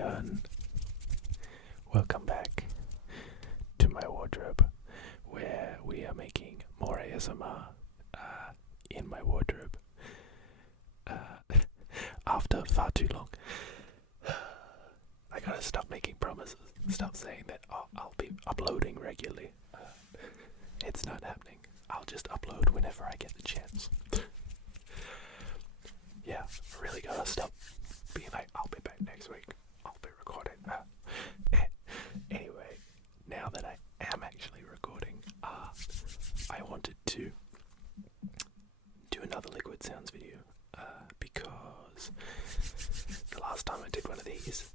Leon. Welcome back to my wardrobe, where we are making more ASMR in my wardrobe after far too long. I gotta stop making promises, stop saying that I'll be uploading regularly. It's not happening. I'll just upload whenever I get the chance. Yeah, I really gotta stop being like, I'll be back next week, I'll be recording. Anyway, now that I am actually recording, I wanted to do another liquid sounds video, because the last time I did one of these,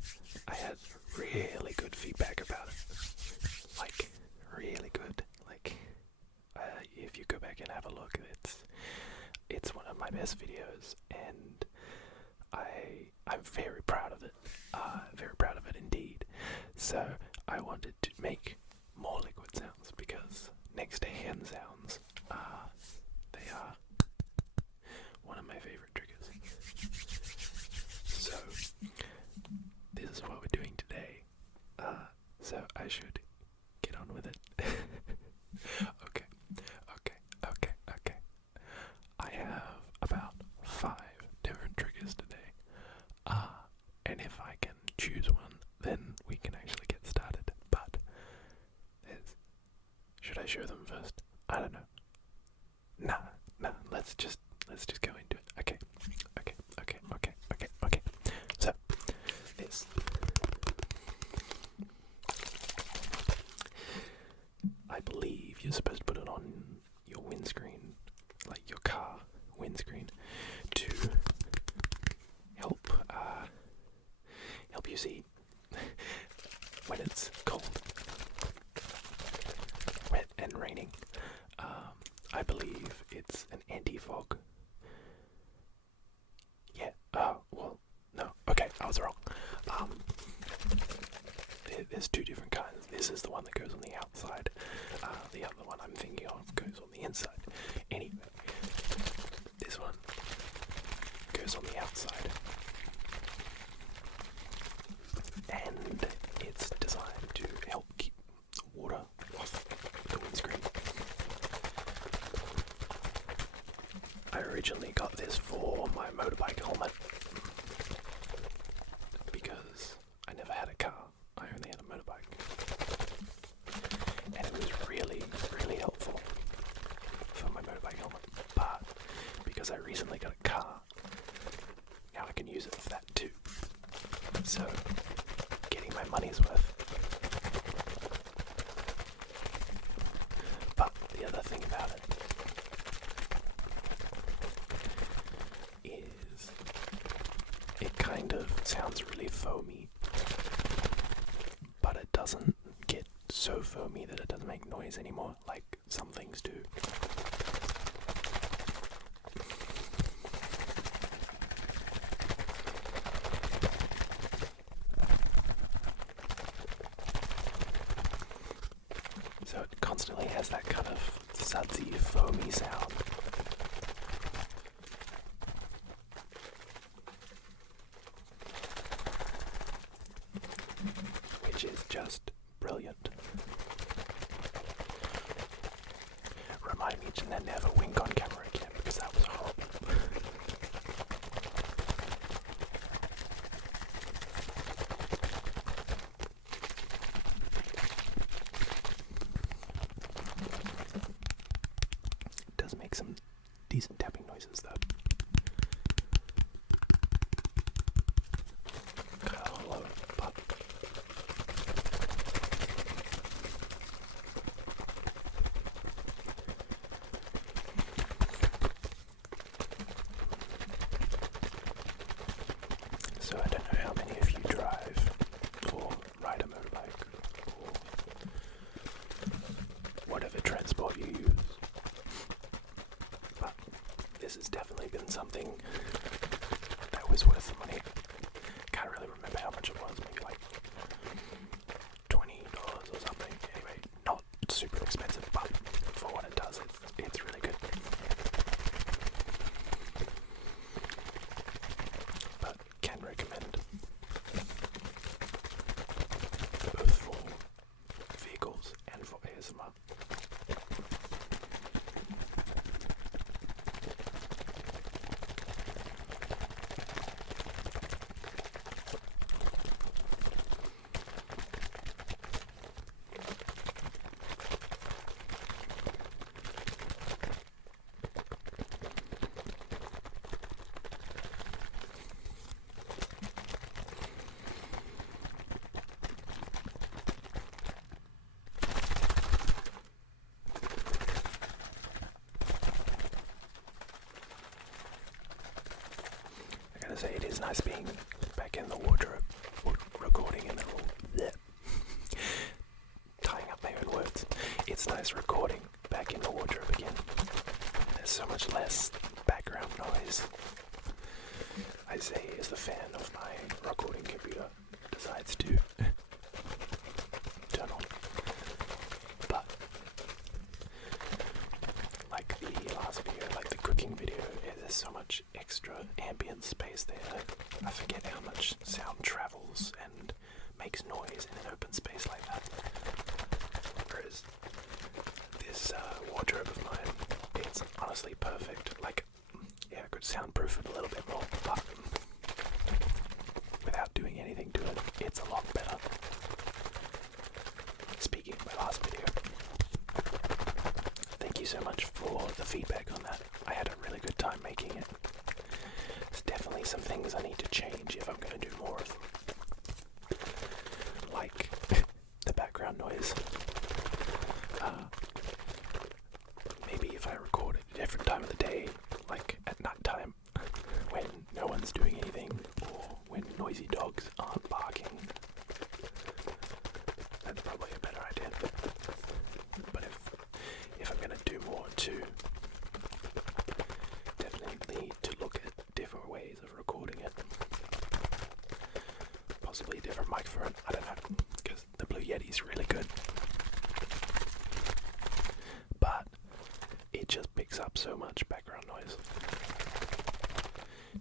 I had really good feedback about it. Like, really good. Like, if you go back and have a look, it's one of my best videos, and I'm very proud of it. Very proud of it indeed. So I wanted to make more liquid sounds, because next to hand sounds, they are one of my favorite triggers. So this is what we're doing today. So I should get on with it. Okay. I have about 5 different triggers today. And if I can choose one, then we can actually get started. But should I show them first? I don't know. Nah. Let's just go into it. Okay. So this. I believe you're supposed to put it on your windscreen, like your car windscreen, to help you see when it's cold, wet and raining. I believe it's an anti-fog. Yeah. Well, no. Okay, I was wrong. There's 2 different kinds. This is the one that goes on the outside. The other one I'm thinking of goes on the inside. Anyway, this one goes on the outside. And it's designed to help keep water off the windscreen. I originally got this for my motorbike helmet, because I never had a car. I only had a motorbike. And it was really, really helpful for my motorbike helmet. But because I recently got a car, now I can use it for that too. So, getting my money's worth. But the other thing about it is it kind of sounds really foamy, but it doesn't get so foamy that it doesn't make noise anymore, like some things do. So it constantly has that kind of sudsy, foamy sound. Which is just brilliant. Remind me to never wink on camera again, because that was horrible. It does make some decent tapping noises though. Kind of hollow, but so I don't know how many of you drive or ride a motorbike or whatever transport you use, but this has definitely been something that was worth the money. Can't really remember how much it was, maybe like $20 or something. Anyway, not super expensive, but for what it does, it's really good. But can recommend. gotta say, it is nice being back in the wardrobe, recording in the tying up my own words. It's nice recording back in the wardrobe again. There's so much less background noise. I say as the fan of my recording computer decides to turn on. But like the last video, like the cooking video, there's so much extra ambient space there. I forget how much sound travels and makes noise in an open space like that. Whereas this wardrobe of mine, it's honestly perfect. Like, yeah, I could soundproof it a little bit more, but without doing anything to it, it's a lot better. Speaking of my last video, thank you so much for the feedback on that. I had a really good time making it. There's definitely some things I need to change if I'm going to do more of them. Like the background noise. Maybe if I record at a different time of the day, like at night time, when no one's doing anything, or when noisy dogs aren't barking. That's probably a better idea. But if I'm gonna do more too, definitely to look at different ways of recording it. Possibly a different microphone, I don't know, because the Blue Yeti's really good. But it just picks up so much background noise.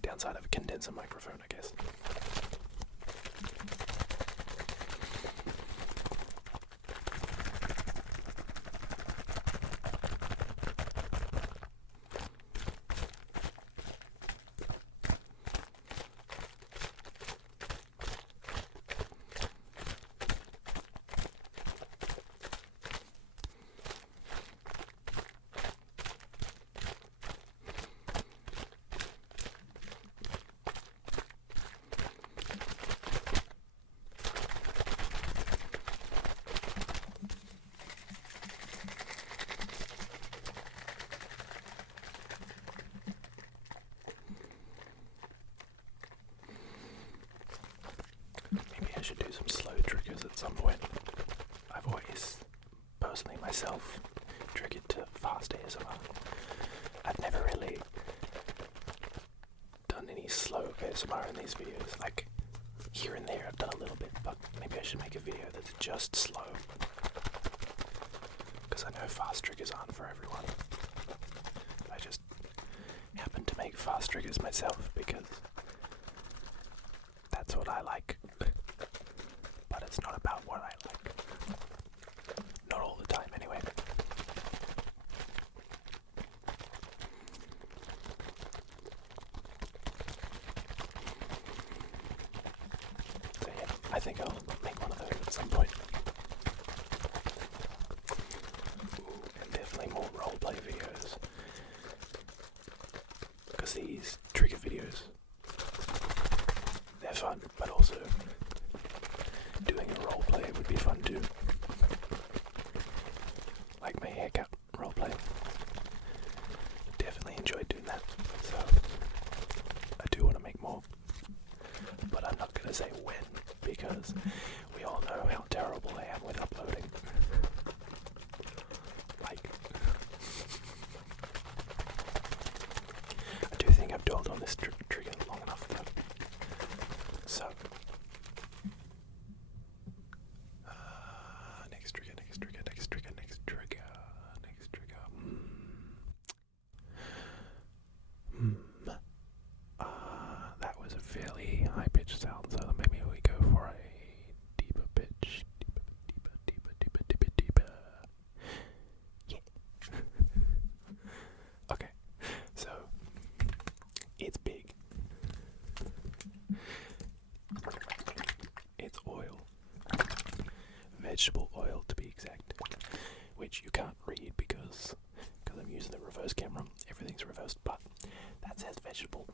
Downside of a condenser microphone, I guess. I should do some slow triggers at some point. I've always, personally myself, triggered to fast ASMR. I've never really done any slow ASMR in these videos. Like, here and there I've done a little bit, but maybe I should make a video that's just slow. Because I know fast triggers aren't for everyone. I just happen to make fast triggers myself because that's what I like. But it's not about what I like. Not all the time, anyway. So yeah, I think I'll make one of those at some point. Ooh, and definitely more roleplay videos. Because these trigger videos, they're fun, but also doing a roleplay would be fun too. Like my haircut roleplay. Definitely enjoyed doing that. So I do want to make more. But I'm not going to say when, because we all know how terrible I am with uploading. Like, I do think I've dwelled on this trigger long enough though. So that was a fairly high-pitched sound, so maybe we go for a deeper pitch. Deeper. Yeah. Okay, so it's big. It's oil. Vegetable oil, to be exact. Which you can't read because I'm using the reverse camera. Everything's reversed, but that says vegetable.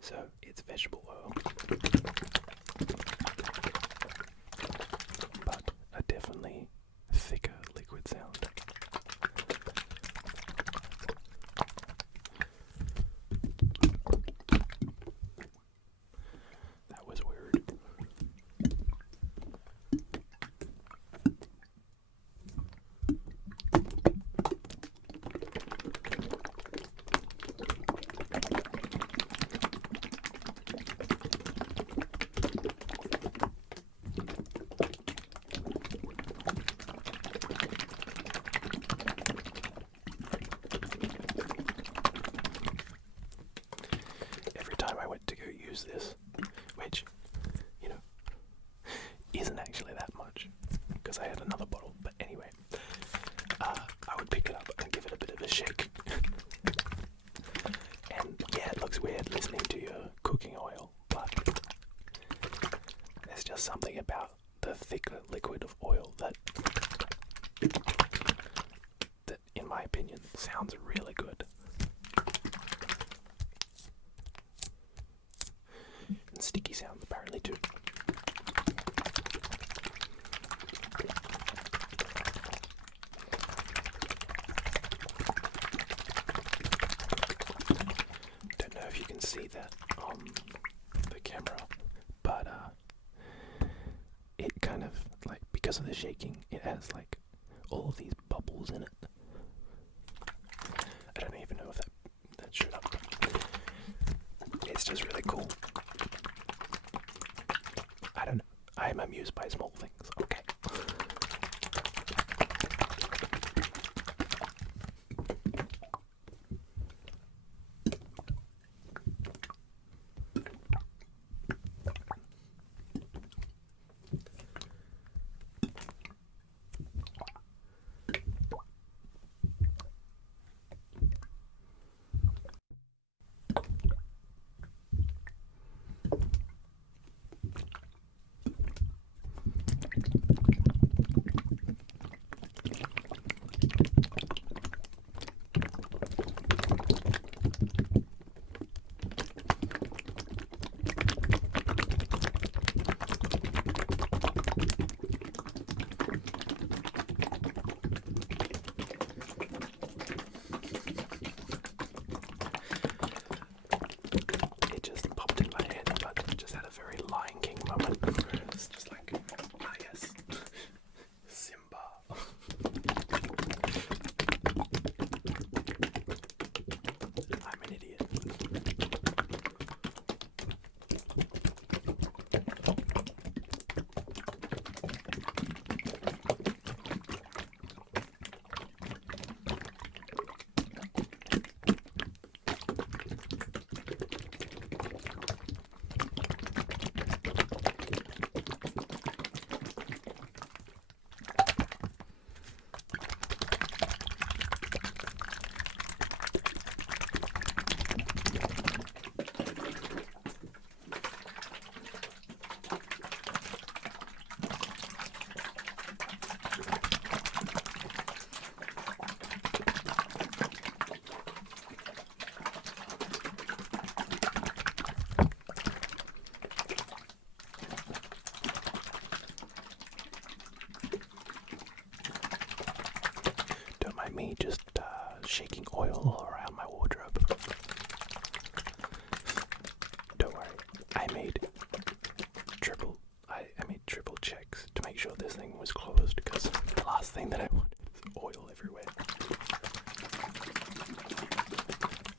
So it's vegetable oil, but a definitely thicker liquid sound. weird listening to your cooking oil, but there's just something about the thicker liquid of oil that in my opinion sounds really good. And sticky sounds apparently too. Don't know if you can see that on the camera, but it kind of, like, because of the shaking, it has like all of these bubbles in it. I don't even know if that showed up. It's just really cool. I don't know. I am amused by small things. Okay. Me just shaking oil all around my wardrobe. Don't worry, I made triple checks to make sure this thing was closed, because the last thing that I want is oil everywhere,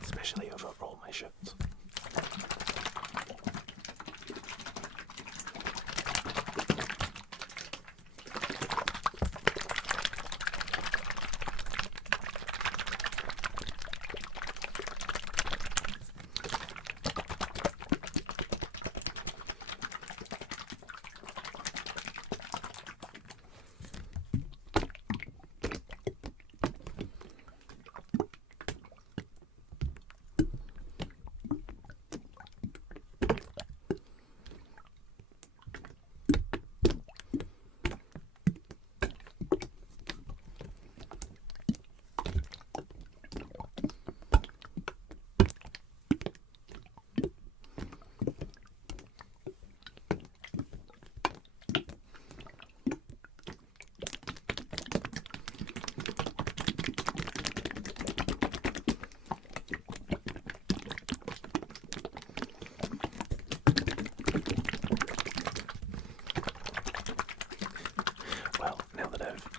especially over all my shirts.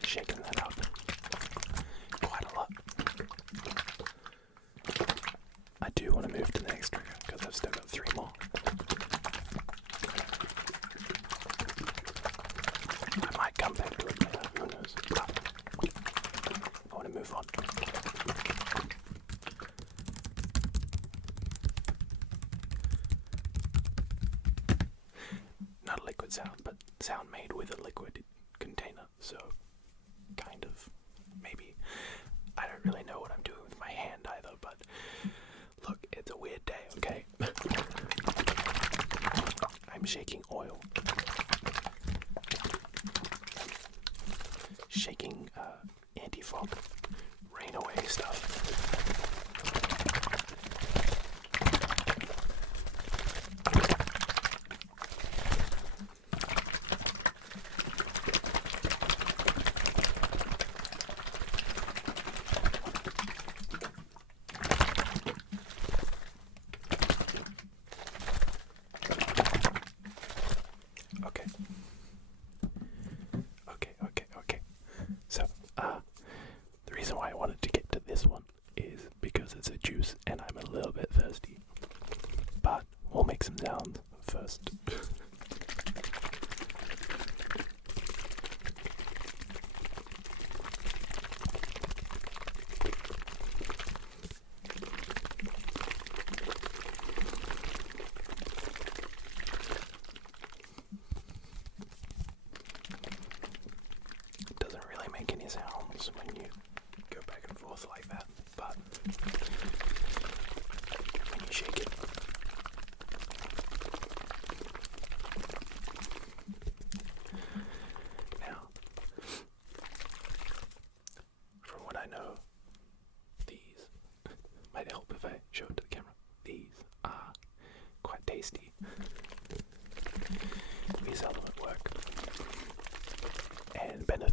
Shaking that up quite a lot. I do want to move to the next trigger because I've still got 3 more. I might come back to it later, who knows, but I want to move on. Not a liquid sound, but sound made with a liquid container, so kind of, maybe. I don't really know what I'm doing with my hand either, but look, it's a weird day, okay?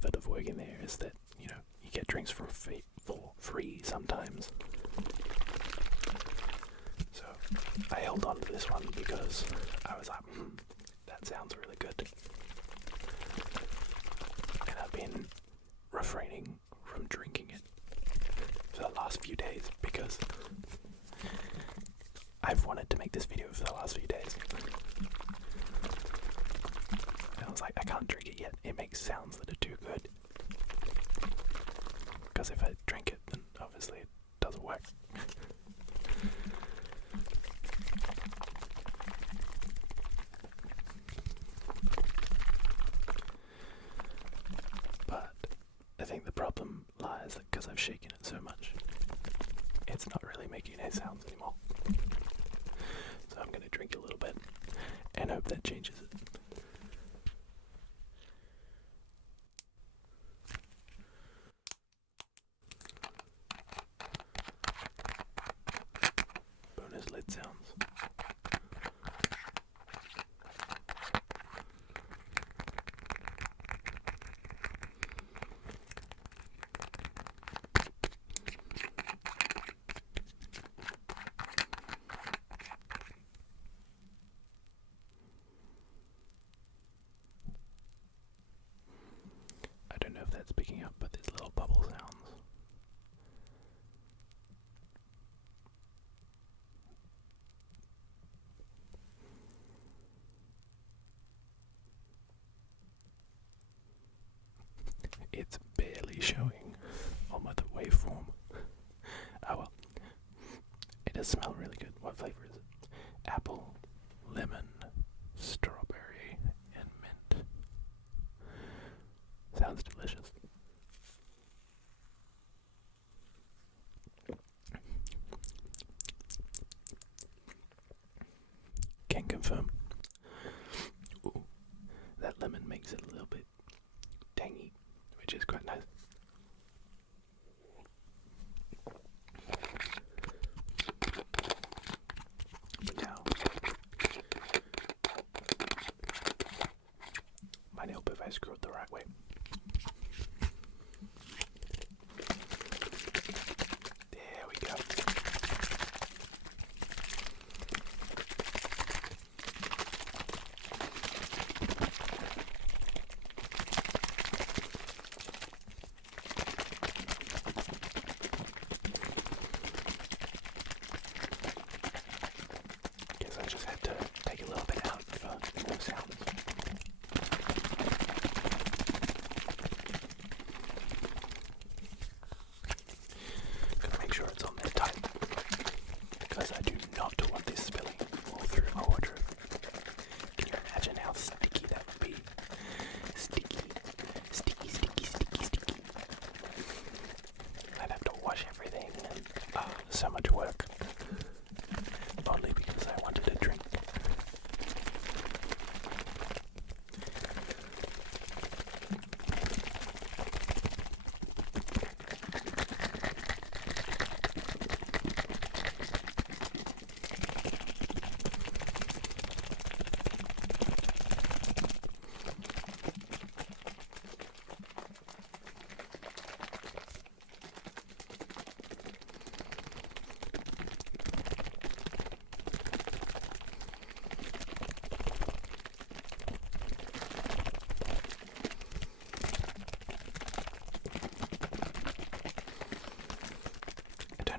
benefit of working there is that, you get drinks for free sometimes. So I held on to this one because I was like, that sounds really good. And I've been refraining from drinking it for the last few days because I've wanted to make this video for the last few days. And I was like, I can't drink it yet. It makes sounds that are too good. Because if I drink it, then obviously it doesn't work. But I think the problem lies that because I've shaken it so much, it's not really making any sounds anymore. So I'm going to drink a little bit and hope that changes it. Bonus lid sounds. I don't know if that's picking up, but there's little bubble sounds. It's barely showing on my waveform. Oh well. It does smell really good. What flavor is it? Apple, lemon, strawberry, and mint. Sounds delicious. Can confirm. Ooh, that lemon makes it a little bit tangy, which is quite nice. But now, might help if I screw it the right way. There we go. Guess I just had to take a little bit out for more sounds. Gotta make sure it's on there tight, because I do not want this spilling all through my wardrobe. Can you imagine how sticky that would be? Sticky. I'd have to wash everything and so much work. Only because I wanted a drink.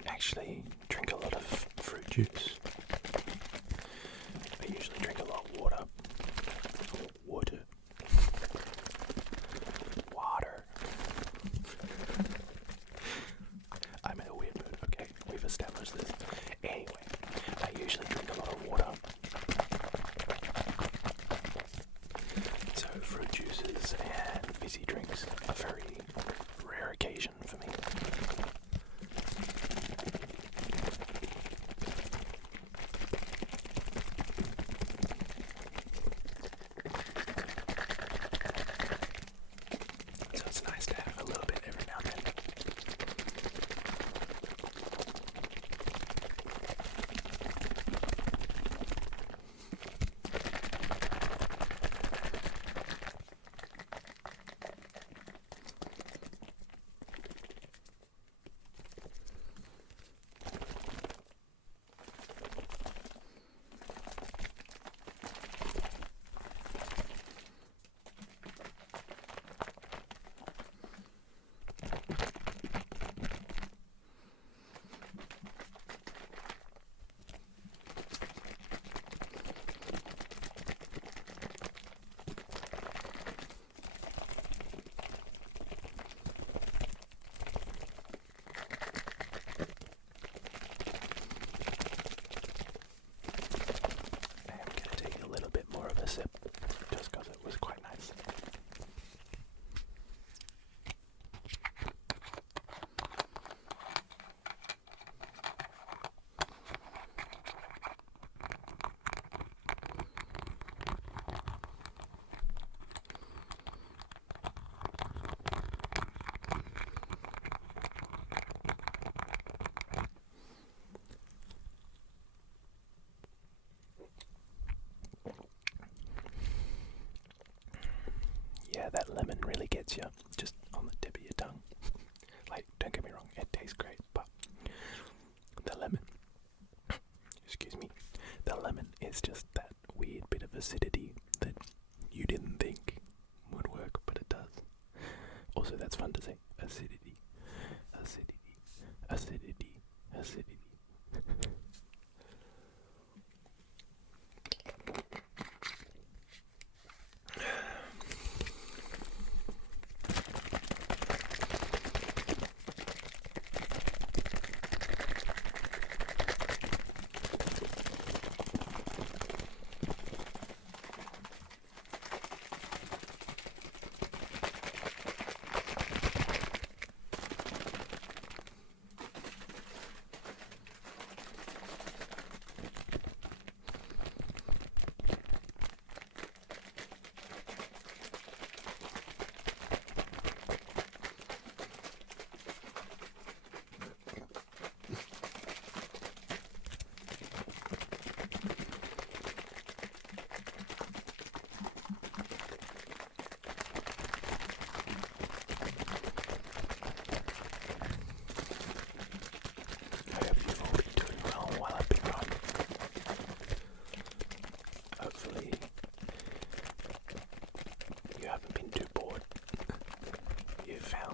Actually drink a lot of fruit juice. I usually drink a lot of water. I'm in a weird mood, okay? We've established this. Anyway, I usually drink a lot of water. So fruit juices and fizzy drinks are a very rare occasion for me. lemon really gets you, just on the tip of your tongue. Like, don't get me wrong, it tastes great, but the lemon, excuse me, the lemon is just that weird bit of acidity that you didn't think would work, but it does. Also, that's fun to say. Acidity, acidity, acidity, acidity.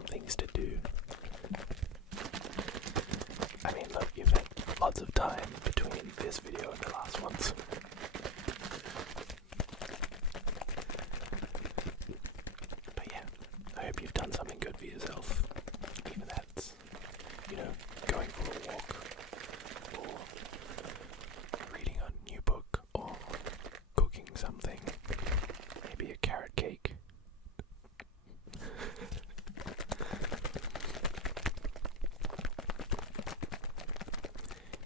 Things to do. I mean, look, you've had lots of time between this video and the last ones. But yeah, I hope you've done something good for yourself. Even that's, going for a walk, or reading a new book, or cooking something. Maybe a carrot cake.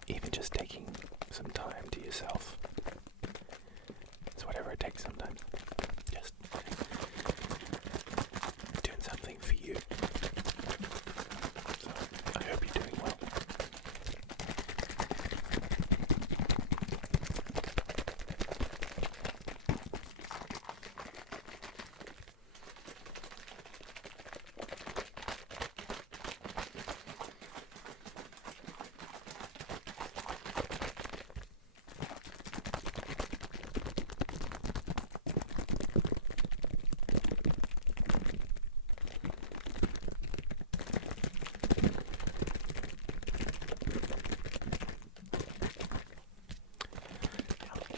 Even just taking some time to yourself. It's whatever it takes sometimes. Just doing something for you. So I hope you're doing well.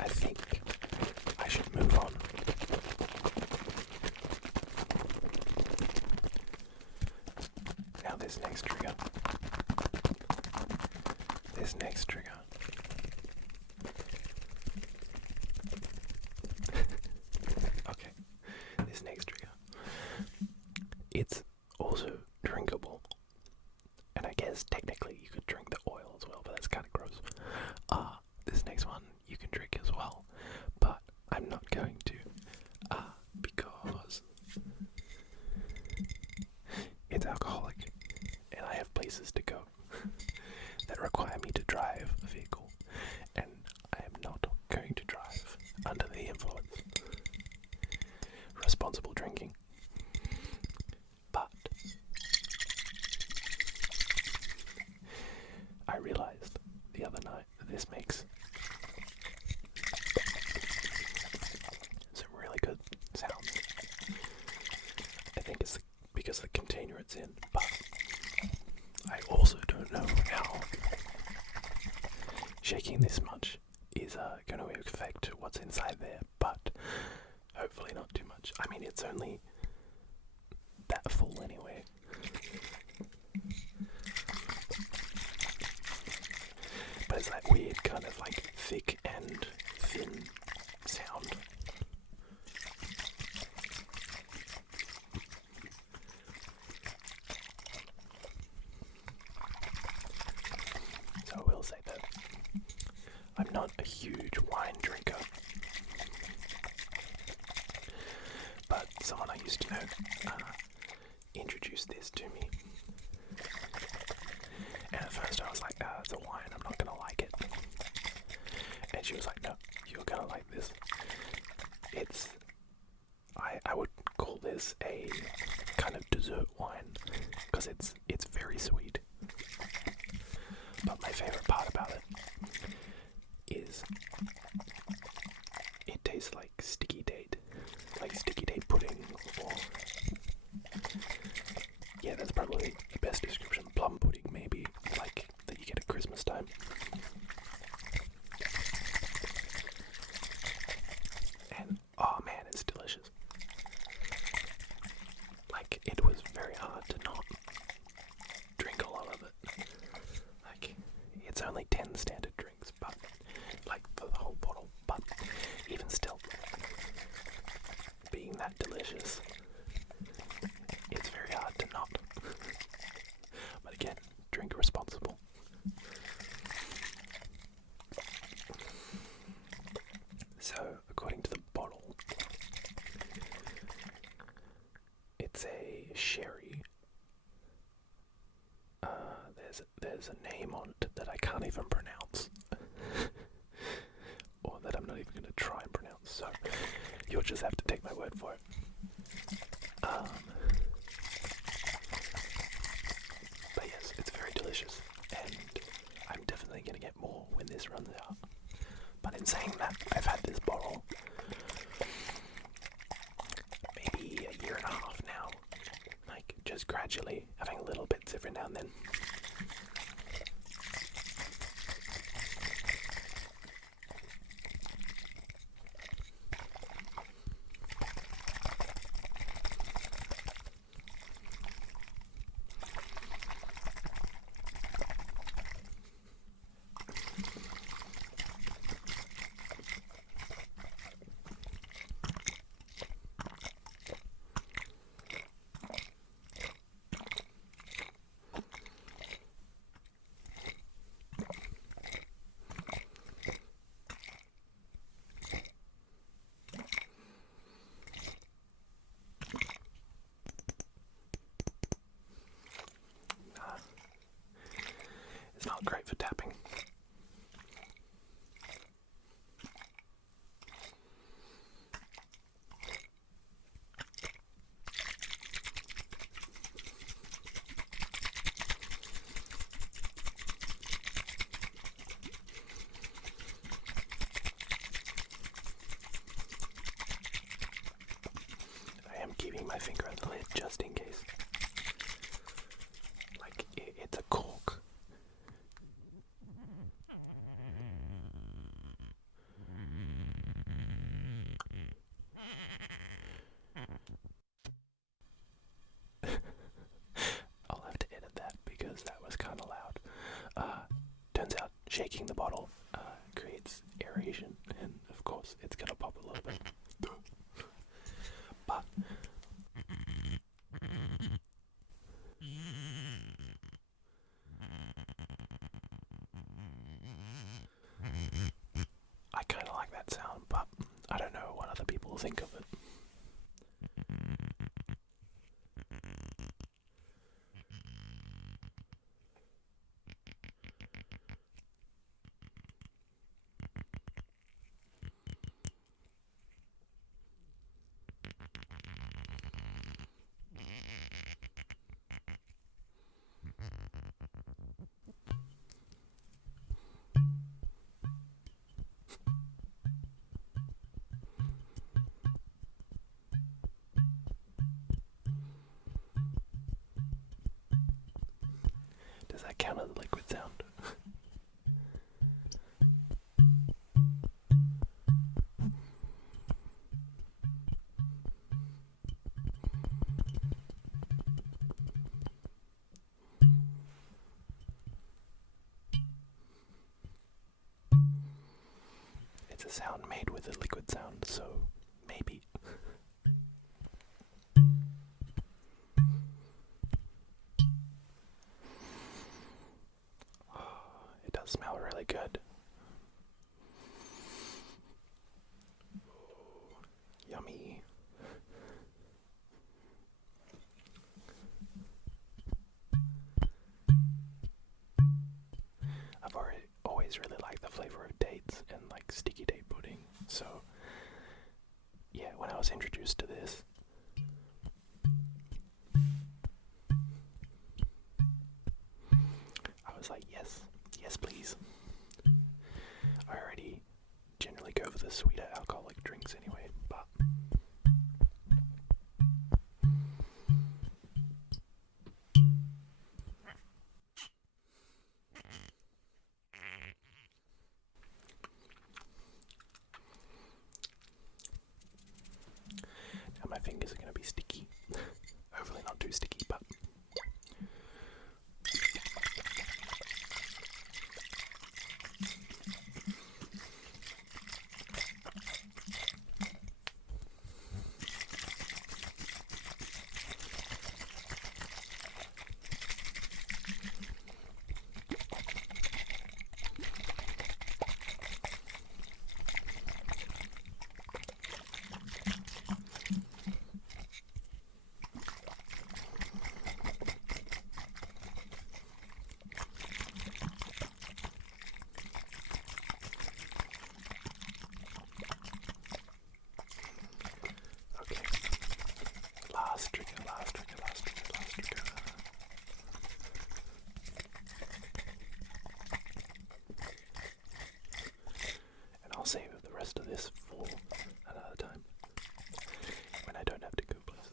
I think I should move on. Now this next trigger. Okay, this next trigger. It's also drinkable. And I guess technically you could drink the oil as well, but that's kind of gross. This next one you can drink as well, but I'm not going to, because it's alcoholic, and I have places to go that require me to drive a vehicle, and I am not going to drive under the influence. Responsible drinking. But I realized the other night that this makes some really good sounds. I think it's because of the container it's in, but I also don't know how shaking this much is going to affect what's inside there, but hopefully not too much. I mean, it's only that full anyway. But it's that weird kind of like thick and thin sound. So I will say that I'm not a huge wine drinker, but someone I used to know introduced this to me, and at first I was like, it's a wine, I'm not gonna like it, and she was like, no, you're gonna like this. I would call call this a kind of dessert wine because it's very sweet. But my favorite part about it is it tastes like sticky date pudding, or yeah, that's probably the best description. Plum pudding, maybe, like that you get at Christmas time. And oh man, it's delicious. Like, it was very hard to not drink a lot of it. Like, it's only 10 standard drinks, but like the whole bottle. But even still, being that delicious, it's very hard to not. But again, drink responsible. So, according to the bottle, it's a sherry. There's a name on it that I can't even pronounce, or that I'm not even going to try and pronounce. So you'll just have to take my word for it. But yes, it's very delicious, and I'm definitely going to get more when this runs out. But in saying that, I've had this bottle maybe a year and a half now, like just gradually having little bits every now and then. It's not great for tapping. I am keeping my finger on the lid just in case. Like, it's a cork. I'll have to edit that because that was kind of loud. Turns out shaking the bottle creates aeration, and of course it's gonna pop a little bit. But I kind of like that sound, but I don't know what other people think of it. Does that count as a liquid sound? It's a sound made with a liquid sound, so maybe. It does smell really good. Ooh, yummy. I've always really liked the flavor of dates and like sticky date pudding. So yeah, when I was introduced for sweeter alcoholic drinks anyway, but now my fingers are going to be sticky. Hopefully not too sticky, but last trigger. And I'll save the rest of this for another time, when I don't have to go places.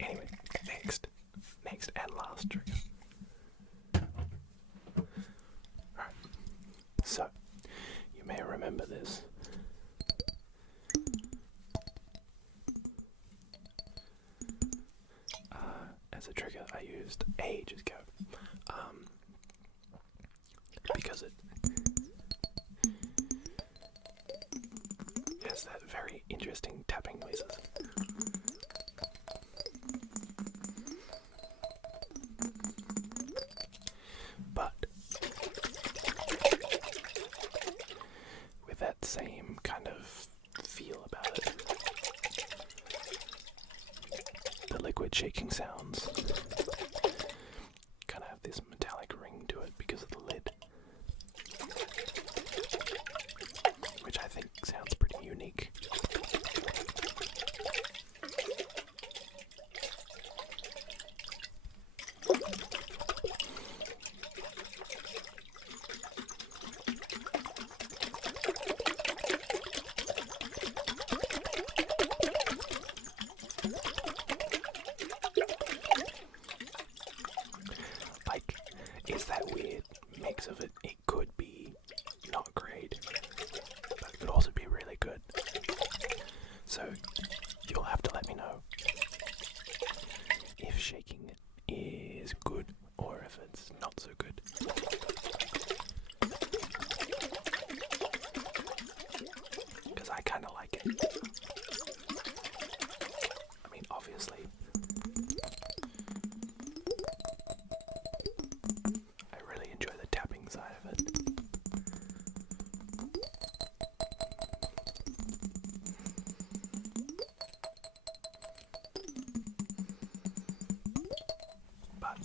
Anyway, next and last trigger. Alright, so, you may remember this. As a trigger I used ages ago, because it has that very interesting tapping noises. But with that same kind of feel about it, the liquid shaking sounds kind of have this metallic ring to it because of the lid, which I think sounds pretty unique. It's that weird mix of it. It could be not great, but it could also be really good. So you'll have to let me know if shaking is good or if it's not so good. Because I kind of like it. I mean, obviously, enjoy the tapping side of it. But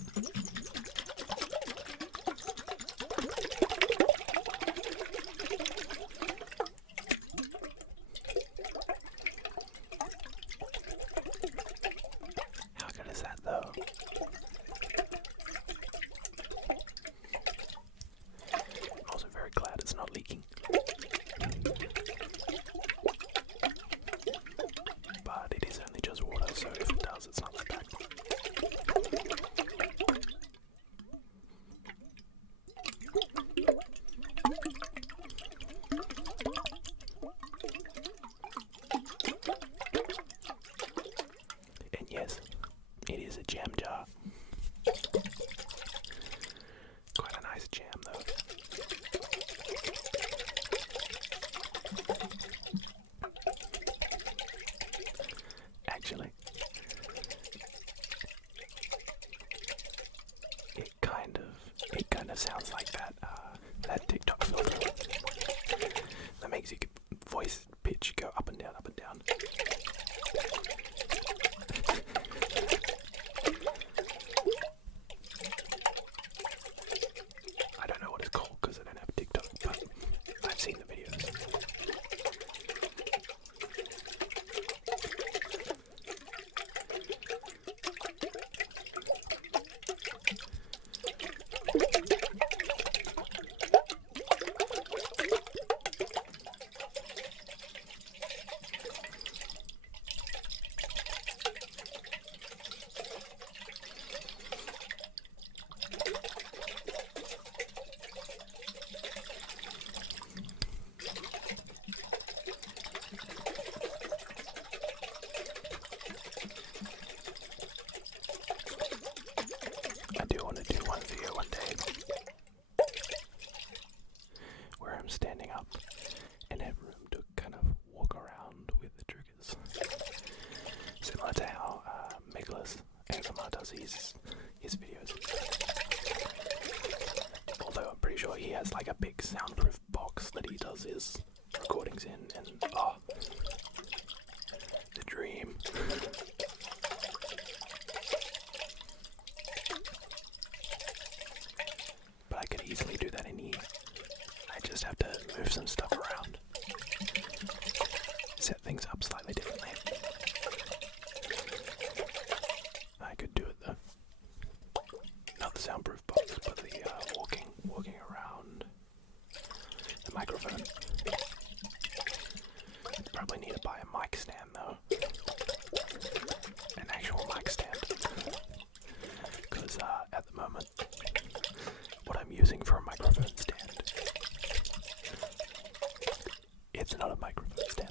how good is that though? Glad it's not leaking. But it is only just water, so if it does, it's not that bad. standing up and have room to kind of walk around with the triggers. Similar to how Megalus ASMR does his videos. Although I'm pretty sure he has like a big soundproof box that he does his recordings in, and the dream. But I could easily do that in here. I just have to move some stuff around. Set things up slightly differently. I could do it though. Not the soundproof box, but the walking around the microphone. Probably need to buy a mic stand though. An actual mic stand. Because at the moment, what I'm using for a microphone stand, it's not a microphone stand.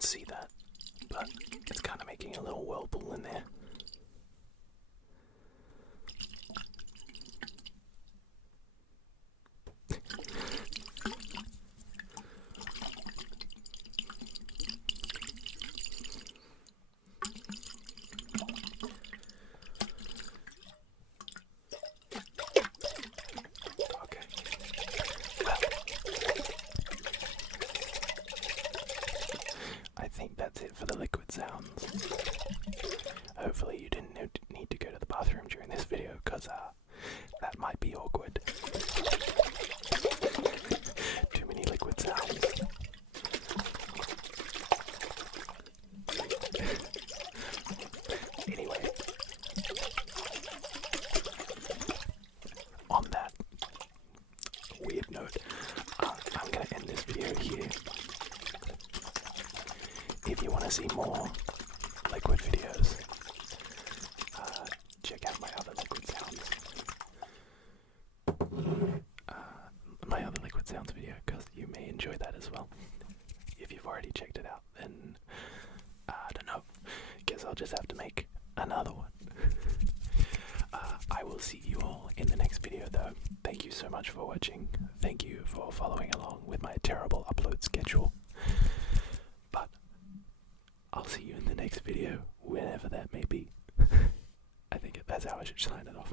See that, but it's kind of making a little whirlpool in there. That's it for the liquid sounds. Hopefully you didn't need to go to the bathroom during this video, because that might be awkward. Too many liquid sounds. Anyway, on that weird note, I'm going to end this video here. If you want to see more liquid videos, check out my other liquid sounds. My other liquid sounds video, because you may enjoy that as well. If you've already checked it out, then I don't know. Guess I'll just have to make another one. I will see you all in the next video though. Thank you so much for watching. Thank you for following along with my terrible upload schedule. But I'll see you in the next video, whenever that may be. I think that's how I should sign it off.